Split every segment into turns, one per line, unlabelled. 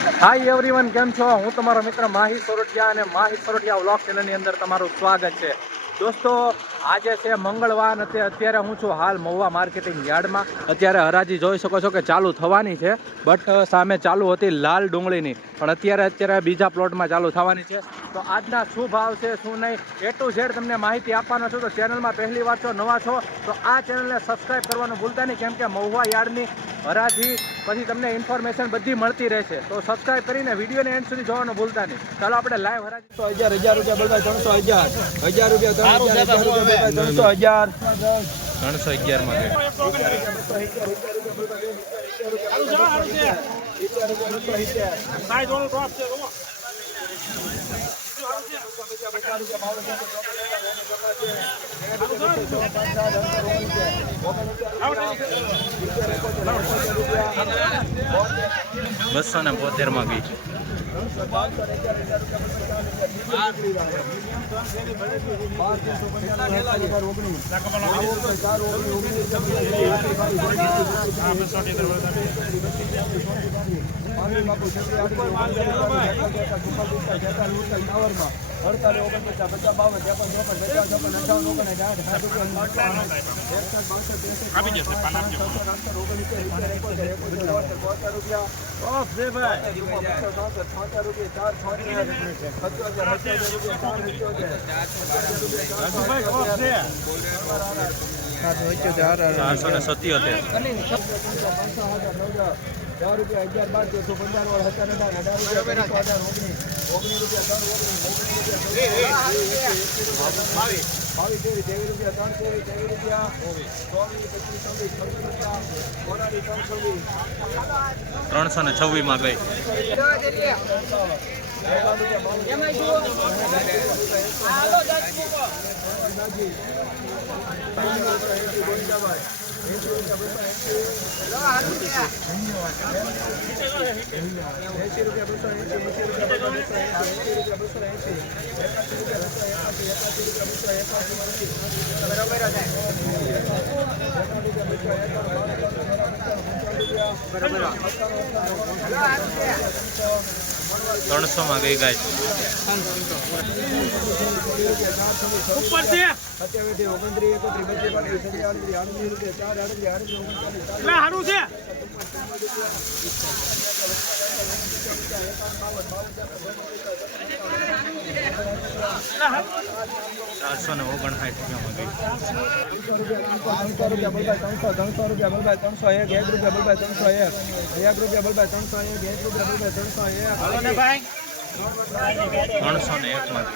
Hi everyone કેમ છો? હું તમારો મિત્ર માહી સોરઠિયા અને માહી સોરઠિયા વ્લોગ ચેનલની અંદર તમારું સ્વાગત છે. દોસ્તો, આજે છે મંગળવાર અને અત્યારે હું છું હાલ મહુવા માર્કેટિંગ યાર્ડમાં. અત્યારે હરાજી જોઈ શકો છો કે ચાલુ થવાની છે, બટ સામે ચાલુ હતી લાલ ડુંગળીની. પણ અત્યારે અત્યારે બીજા પ્લોટમાં ચાલુ થવાની છે. તો આજના શું ભાવ છે, શું નહીં, એ ટુ ઝેડ તમને માહિતી આપવાનો છું. તો ચેનલમાં પહેલી વાર છો, નવા છો, તો આ ચેનલને સબસ્ક્રાઈબ કરવાનું ભૂલતા નહીં, કેમ કે મહુવા યાર્ડની હરાજી પછી તમને ઇન્ફોર્મેશન બધી મળતી રહેશે. તો સબસ્ક્રાઇબ કરીને વિડીયોને એન્ડ સુધી જોવાનું ભૂલતા નહીં. ચાલો આપણે લાઈવ હરાજી
હજાર હજાર રૂપિયા બોલભાઈ ત્રણસો હજાર. હજાર રૂપિયા ત્રણ હજાર હજાર રૂપિયા ત્રણસો હજાર.
ત્રણસો અગિયારમાં બસો ને બોતેરમાં ગઈ છે.
અડતાલીસ ઓગણપચાસ પચાસ બાવન ત્રેપન ચોપન પચાસ ચોપન
સત્યોતેર.
ચાર રૂપિયા અગિયાર બાર તેરસો પંદર હજાર અઢાર રૂપિયા અઢાર ઓગણીસ ઓગણીસ રૂપિયા ત્રણ ઓગણીસ ઓગણીસ રૂપિયા બાવીસ તેવીસ તેવીસ રૂપિયા ત્રણ તેવીસ તેવીસ રૂપિયા ચોવીસ પચીસ છવ્વીસ છવ્વીસ રૂપિયા બોલાડી ત્રણ છવ્વીસ.
ત્રણસો ને છવ્વીસમાં ગઈ.
એંસી રૂપિયા બસો માં ગઈ ગાય. ઉપર એંસી એંસી રૂપિયા બસો એંસી એકાસી રૂપિયા બસો એકાસી એકાસી રૂપિયા બસો એકાસી
ત્રણસોમાં ગઈ ગાય
સત્યાવીસ ઓગણત્રીસ એકત્રીસ બત્રીસ પાંત્રીસ સત્યાવીસ આડત્રીસ આડત્રીસ રૂપિયા ચાર આડત્રીસ આડત્રીસ ઓગણચાલીસ
ચારસો ને ઓગણસાઠ રૂપિયામાં
ત્રણસો રૂપિયા બલભાઈ ત્રણસો ત્રણસો રૂપિયા બલભાઈ ત્રણસો એક એક રૂપિયા બલભાઈ ત્રણસો એક એક રૂપિયા બલભાઈ ત્રણસો એક એક રૂપિયા બલભાઈ ત્રણસો એક.
ત્રણસો ને એકમાં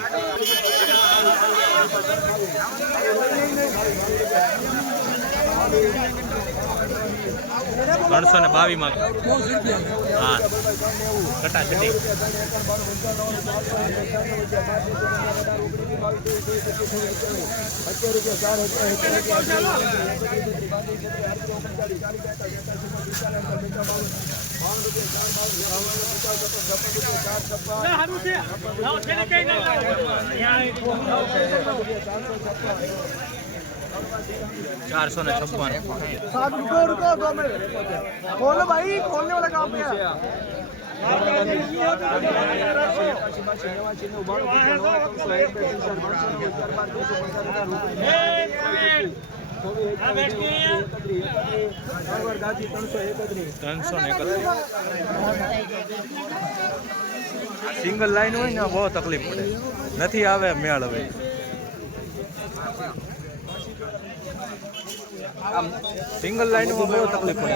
ત્રણસો ને બાવીસમાં. હા કટાચટી ચારસો ને છપ્પન.
સાત રૂપિયા રૂપિયા બોલો ભાઈ
ખોલને વાળા કામ સિંગલ લાઈન હોય ને, બહુ તકલીફ પડે. નથી આવે, મેળ હવે. સિંગલ લાઈનમાં બહુ તકલીફ પડે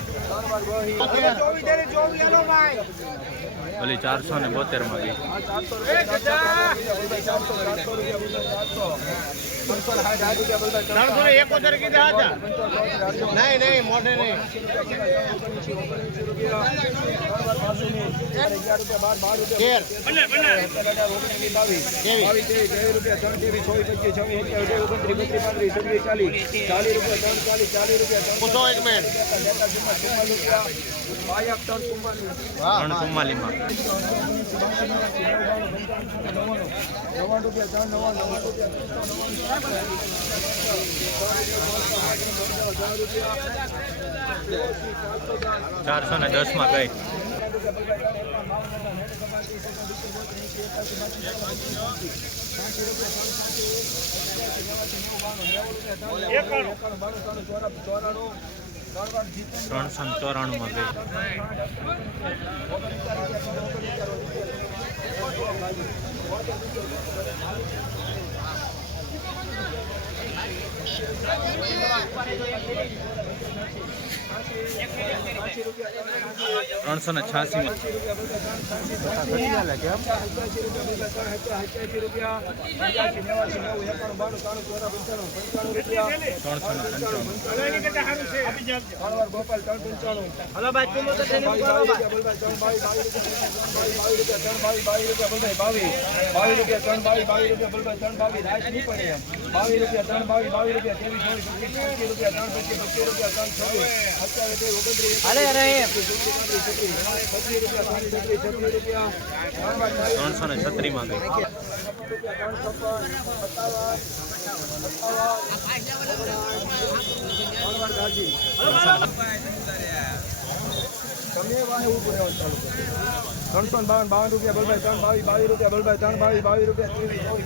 ઓલી ચારસો ને બોતેરમાં બી
નહીં નહીં મોઢે નહીં. ઓગણીસ બાવીસ બાવીસ
ચુમ્માલીમાં
નવ્વાણું રૂપિયા ત્રણ નવ્વાણું નવ્વાણું રૂપિયા
ચારસો ને દસમાં ગઈ ત્રણસો ને ચોરાણુંમાં ગઈ છ્યાસીમાં ત્રણસો ને
છ્યાસી.
બાવીસ રૂપિયા ત્રણ બાવીસ બાવીસ રૂપિયા ત્રેવીસ રૂપિયા ત્રણ પચીસ પચીસ રૂપિયા ત્રણ છવ્વીસ અત્યારે
અરે અરે
ત્રણસો ને છત્રીમાં ગઈ.
રૂપિયા ત્રણસો બાવન બાવન રૂપિયા બલભાઈ ત્રણ બાવીસ બાવીસ રૂપિયા બલભાઈ ત્રણ બાવીસ બાવીસ રૂપિયા ત્રીસ ચોવીસ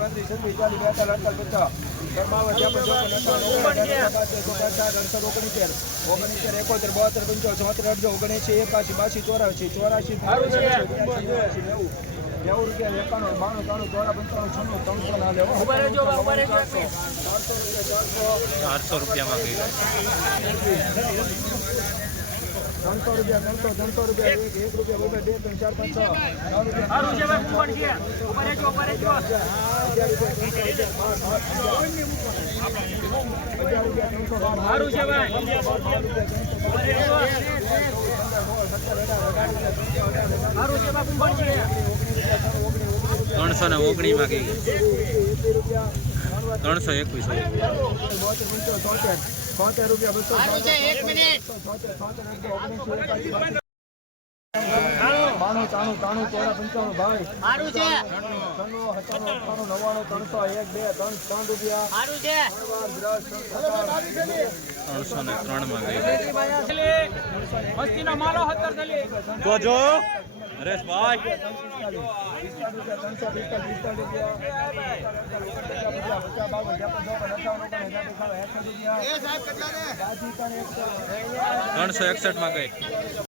પાંત્રીસ છવ્વીસ ચાલીસ બેતાલીસ અડતાલીસ પચાસ એકોતેર બોતેર પંચોતેર છોતેર અડધો ઓગણીસી એકાશી બાસી ચોરાસી નેવું રૂપિયા એકાણું બાણું ત્રાણું ચોરા પંચાણું છન્નું ત્રણસો. ચારસો ચારસો
ચારસો
ત્રણસો રૂપિયા ત્રણસો ત્રણસો રૂપિયા એક એક રૂપિયા બબે બે ત્રણ ચાર પાંચ ત્રણસો
ને ઓગણીમાં ગઈ
રૂપિયા
ત્રણસો એકવીસ.
તોતેર રૂપિયા બસો બાણું ત્રાણું ત્રાણું ચોરા પંચાણું ભાઈ.
સારું છે.
ત્રણું સત્તાણું અઠ્ઠાણું નવ્વાણું ત્રણસો એક બે ત્રણ ત્રણ રૂપિયા.
સારું છે.
ત્રણ
ત્રણમાં ગઈ.
મસ્તીનો માલો હતર થલી.
તો જો
પિસ્તાલીસ ત્રણસો પિસ્તાલીસ, પિસ્તાલીસ ઓગણસાઠ, એકસઠ.
ત્રણસો એકસઠમાં ગઈ